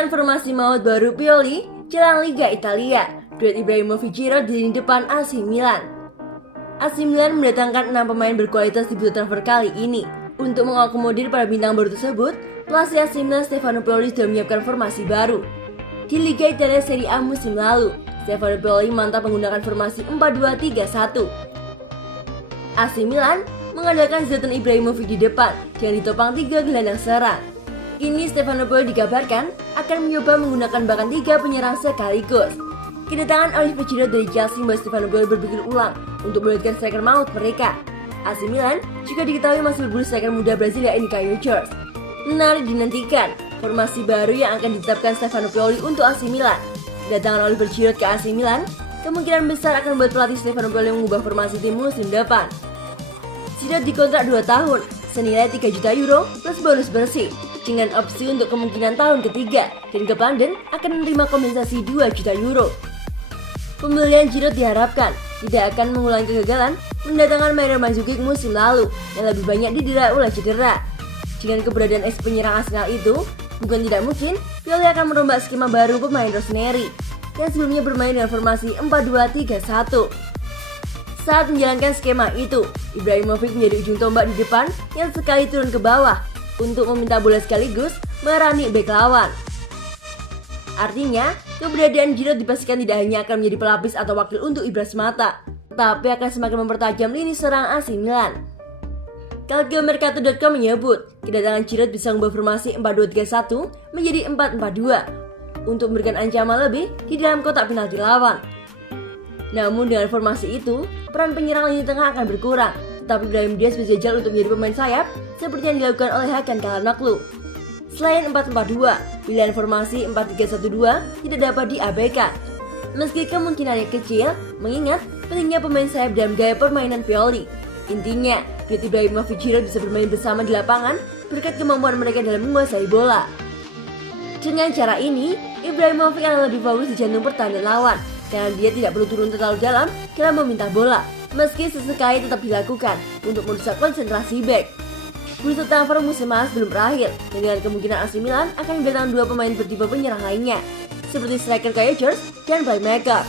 Dengan formasi maut baru Pioli, jelang Liga Italia, duet Ibrahimovic Giroud di lini depan AC Milan. AC Milan mendatangkan 6 pemain berkualitas di bursa transfer kali ini. Untuk mengakomodir para bintang baru tersebut, pelatih AC Milan Stefano Pioli sudah menyiapkan formasi baru. Di Liga Italia Serie A musim lalu, Stefano Pioli mantap menggunakan formasi 4-2-3-1. AC Milan mengandalkan Zlatan Ibrahimovic di depan dengan ditopang 3 gelandang serang. Kini Stefano Pioli dikabarkan akan mencoba menggunakan bahkan 3 penyerang sekaligus. Kedatangan Olivier Giroud dari Chelsea membuat Stefano Pioli berpikir ulang untuk melibatkan striker maut mereka. AC Milan juga diketahui masih berburu striker muda Brazil yaitu Caio Jorge. Menarik dinantikan formasi baru yang akan ditetapkan Stefano Pioli untuk AC Milan. Kedatangan Olivier Giroud ke AC Milan kemungkinan besar akan membuat pelatih Stefano Pioli mengubah formasi tim musim depan. Giroud dikontrak 2 tahun senilai 3 juta euro plus bonus bersih, dengan opsi untuk kemungkinan tahun ketiga, dan Klub London akan menerima kompensasi 2 juta euro. Pembelian Giroud diharapkan tidak akan mengulangi kegagalan mendatangkan Mario Mandzukic musim lalu yang lebih banyak didera oleh cedera. Dengan keberadaan ex penyerang Arsenal itu, bukan tidak mungkin Pioli akan merombak skema baru pemain Rossoneri yang sebelumnya bermain dengan formasi 4-2-3-1. Saat menjalankan skema itu, Ibrahimovic menjadi ujung tombak di depan yang sekali turun ke bawah untuk meminta bola sekaligus merani bek lawan. Artinya, keberadaan Giroud dipastikan tidak hanya akan menjadi pelapis atau wakil untuk Ibra semata, tapi akan semakin mempertajam lini serang AC Milan. Calciomercato.com menyebut, kedatangan Giroud bisa mengubah formasi 4-2-3-1 menjadi 4-4-2 untuk memberikan ancaman lebih di dalam kotak penalti lawan. Namun dengan formasi itu, peran penyerang lini tengah akan berkurang, tetapi Brahim Diaz berjajal untuk menjadi pemain sayap seperti yang dilakukan oleh Hakan Calhanoglu. Selain 4-4-2, pilihan formasi 4-3-1-2 tidak dapat diabaikan. Meski kemungkinannya kecil, mengingat pentingnya pemain sayap dalam gaya permainan Pioli. Intinya, duet Ibrahimovic Giroud bisa bermain bersama di lapangan berkat kemampuan mereka dalam menguasai bola. Dengan cara ini, Ibrahimovic akan lebih fokus di jantung pertahanan lawan, karena dia tidak perlu turun terlalu dalam meminta bola, meski sesekali tetap dilakukan untuk merusak konsentrasi bek. Bursa transfer musim panas belum berakhir, dan dengan kemungkinan AC Milan akan mendatangkan 2 pemain bertipe penyerang lainnya, seperti striker Caio Jorge dan playmaker.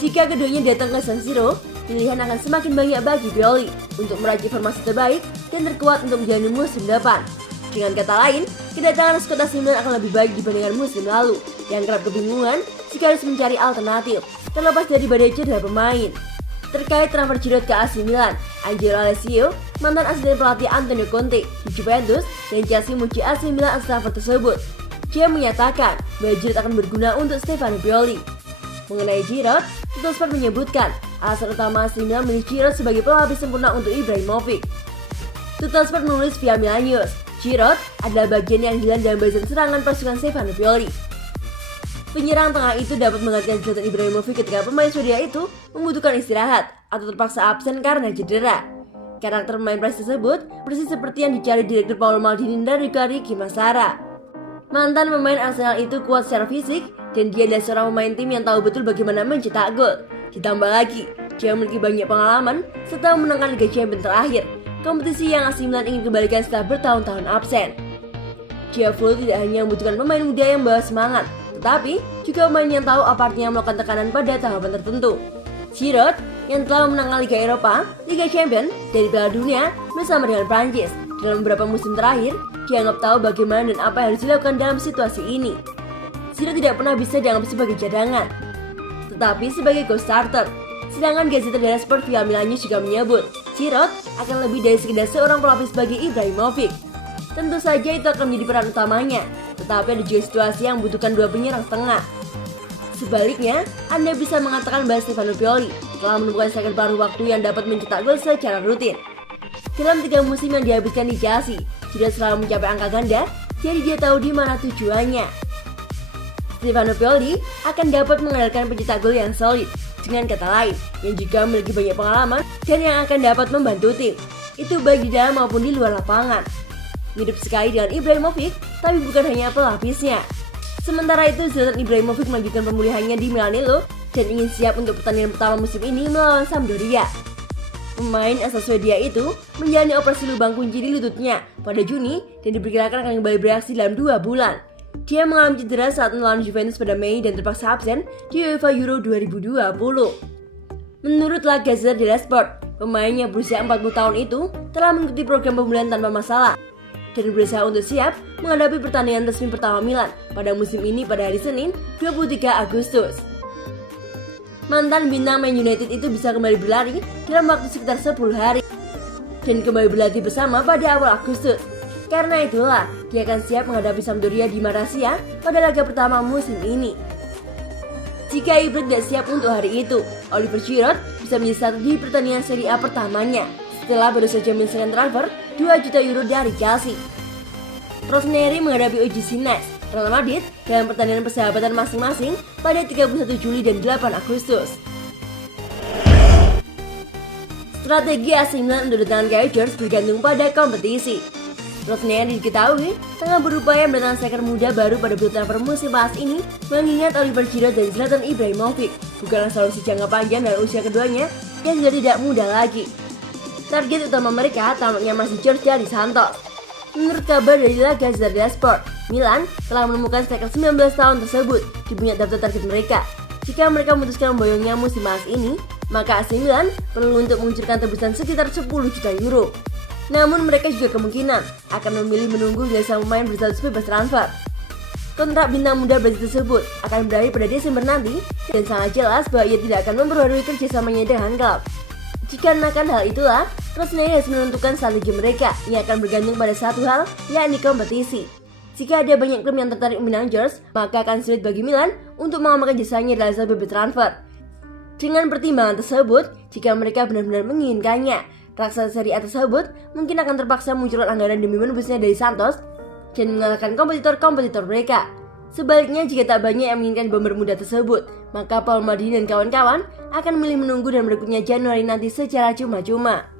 Jika keduanya datang ke San Siro, pilihan akan semakin banyak bagi Pioli untuk meracik formasi terbaik dan terkuat untuk menjalani musim depan. Dengan kata lain, kedatangan skuad AC Milan akan lebih baik dibandingkan musim lalu, yang kerap kebingungan jika harus mencari alternatif, terlepas dari badai cedera pemain. Terkait transfer Giroud ke AC Milan, Angelo Alessio, mantan asisten pelatih Antonio Conte di Juventus dan Chelsea memuji AC Milan atas transfer tersebut. Dia menyatakan bahwa Giroud akan berguna untuk Stefano Pioli. Mengenai Giroud, Tuttosport menyebutkan alasan utama AC Milan memilih Giroud sebagai pelapis sempurna untuk Ibrahimovic. Tuttosport menulis via Milan News, Giroud adalah bagian yang hilang dalam barisan serangan pasukan Stefano Pioli. Penyerang tengah itu dapat menggantikan Zlatan Ibrahimovic ketika pemain Swedia itu membutuhkan istirahat atau terpaksa absen karena cedera. Karakter pemain Prancis tersebut persis seperti yang dicari direktur Paolo Maldini dan Riccardo Massara. Mantan pemain Arsenal itu kuat secara fisik dan dia adalah seorang pemain tim yang tahu betul bagaimana mencetak gol. Ditambah lagi, dia memiliki banyak pengalaman setelah memenangkan Liga Champions terakhir, kompetisi yang AC Milan ingin kembalikan setelah bertahun-tahun absen. Giroud tidak hanya membutuhkan pemain muda yang bawa semangat, tetapi juga pemain yang tahu apa artinya melakukan tekanan pada tahapan tertentu. Giroud yang telah memenangkan Liga Eropa, Liga Champions, dan Piala Dunia bersama dengan Prancis dalam beberapa musim terakhir, dianggap tahu bagaimana dan apa yang harus dilakukan dalam situasi ini. Giroud tidak pernah bisa dianggap sebagai cadangan, tetapi sebagai co-starter. Sedangkan Gazzetta dello Sport via Milan News juga menyebut Giroud akan lebih dari sekedar seorang pelapis bagi Ibrahimovic. Tentu saja itu akan menjadi peran utamanya, tetapi ada juga situasi yang membutuhkan 2 penyerang tengah. Sebaliknya, Anda bisa mengatakan bahwa Stefano Pioli telah menemukan striker baru waktu yang dapat mencetak gol secara rutin. Dalam 3 musim yang dihabiskan di Chelsea, Giroud selalu mencapai angka ganda, jadi dia tahu di mana tujuannya. Stefano Pioli akan dapat mengandalkan pencetak gol yang solid, dengan kata lain, yang juga memiliki banyak pengalaman dan yang akan dapat membantu tim. Itu baik di dalam maupun di luar lapangan. Mirip sekali dengan Ibrahimovic, tapi bukan hanya pelapisnya. Sementara itu, Zlatan Ibrahimovic melanjutkan pemulihannya di Milanello dan ingin siap untuk pertandingan pertama musim ini melawan Sampdoria. Pemain asal Swedia itu menjalani operasi lubang kunci di lututnya pada Juni dan diperkirakan akan kembali bereaksi dalam 2 bulan. Dia mengalami cedera saat melawan Juventus pada Mei dan terpaksa absen di UEFA Euro 2020. Menurut La Gazzetta dello Sport, pemain yang berusia 40 tahun itu telah mengikuti program pemulihan tanpa masalah dan berusaha untuk siap menghadapi pertandingan resmi pertama Milan pada musim ini pada hari Senin 23 Agustus. Mantan bintang Man United itu bisa kembali berlari dalam waktu sekitar 10 hari dan kembali berlatih bersama pada awal Agustus. Karena itulah, dia akan siap menghadapi Sampdoria di Malaysia pada laga pertama musim ini. Jika Ibra tidak siap untuk hari itu, Oliver Giroud bisa menjadi starter di pertandingan Serie A pertamanya setelah baru saja menyelesaikan transfer 2 juta euro dari Chelsea. Rossoneri menghadapi OGC Nice, Real Madrid dalam pertandingan persahabatan masing-masing pada 31 Juli dan 8 Agustus. Strategi AC Milan untuk datangkan Kai Havertz bergantung pada kompetisi. Rossoneri diketahui tengah berupaya mendatangkan striker muda baru pada bursa transfer musim panas ini, mengingat Oliver Giroud dan Zlatan Ibrahimovic bukanlah solusi jangka panjang dalam usia keduanya yang sudah tidak muda lagi. Target utama mereka tampaknya masih Jorge Santos. Menurut kabar dari La Gazzetta dello Sport, Milan telah menemukan striker 19 tahun tersebut di puncak daftar target mereka. Jika mereka memutuskan memboyongnya musim panas ini, maka AC Milan perlu untuk mengucurkan tebusan sekitar 10 juta euro. Namun mereka juga kemungkinan akan memilih menunggu hingga sang pemain berstatus bebas transfer. Kontrak bintang muda Brazil tersebut akan berakhir pada Desember nanti dan sangat jelas bahwa ia tidak akan memperbarui kerjasamanya dengan klub. Jika menakan hal itulah, Rossoneri harus menentukan strategi mereka yang akan bergantung pada satu hal, yakni kompetisi. Jika ada banyak klub yang tertarik meminang George, maka akan sulit bagi Milan untuk mengamalkan jasanya dalam satu bebas transfer. Dengan pertimbangan tersebut, jika mereka benar-benar menginginkannya, raksasa Serie A tersebut mungkin akan terpaksa munculkan anggaran demi menebusnya dari Santos dan mengalahkan kompetitor-kompetitor mereka. Sebaliknya, jika tak banyak yang menginginkan bomber muda tersebut, maka Paul Maldini dan kawan-kawan akan memilih menunggu dan merekrutnya Januari nanti secara cuma-cuma.